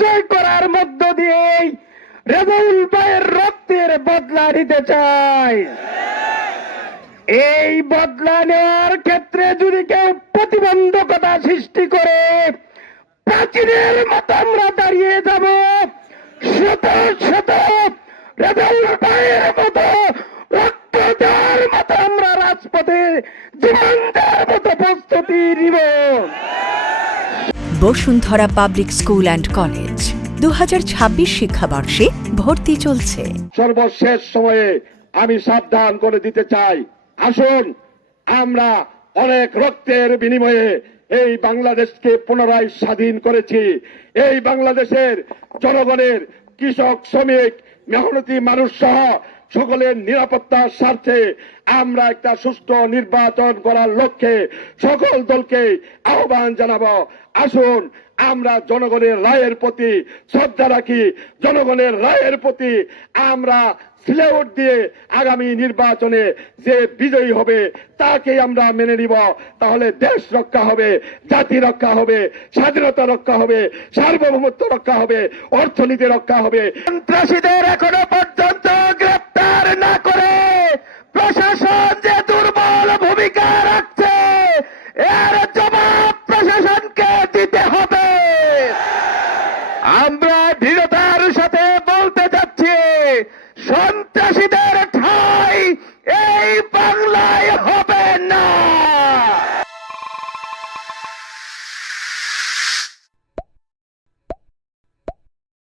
জয় করার মধ্য দিয়েই রেজাউল ভাইয়ের রক্তের বদলা নিতে চাই। এই বদলা নেওয়ার ক্ষেত্রে যদি কেউ প্রতিবন্ধকতা সৃষ্টি করে প্রাচীনের মতো আমরা দাঁড়িয়ে যাব, শত শত রেজাউল ভাইয়ের মতো রক্ত দেওয়ার মতো আমরা রাজপথে জীবন দেওয়ার মতো প্রস্তুতি নিব। Bashundhara public school and college 2026 শিক্ষাবর্ষে ভর্তি চলছে। সর্বশেষ সময়ে আমি সাবধান করে দিতে চাই, আসুন আমরা অনেক রক্তের বিনিময়ে এই বাংলাদেশকে পুনরায় স্বাধীন করেছি। এই বাংলাদেশের জনগণের কৃষক, শ্রমিক, মেহনতি মানুষ সহ সকলের নিরাপত্তার স্বার্থে আমরা একটা সুষ্ঠু নির্বাচন করার লক্ষ্যে সকল দলকে আহ্বান জানাবো। আসুন আমরা জনগণের রায়ের প্রতি শ্রদ্ধা রাখি, জনগণের রায়ের প্রতি আমরা স্লেউট দিয়ে আগামী নির্বাচনে যে বিজয়ী হবে তাকে আমরা মেনে নিব। তাহলে দেশ রক্ষা হবে, জাতি রক্ষা হবে, স্বাধীনতা রক্ষা হবে, সার্বভৌমত্ব রক্ষা হবে, অর্থনীতি রক্ষা হবে। সন্ত্রাসীদের এখনো পর্যন্ত গ্রেপ্তার না করে প্রশাসন যে দুর্বল ভূমিকা রাখছে, এর জবাব প্রশাসনকে দিতে হবে। আমরা দৃঢ়তার সাথে বলতে চাচ্ছি, সন্ত্রাসীদের ঠাঁই এই বাংলা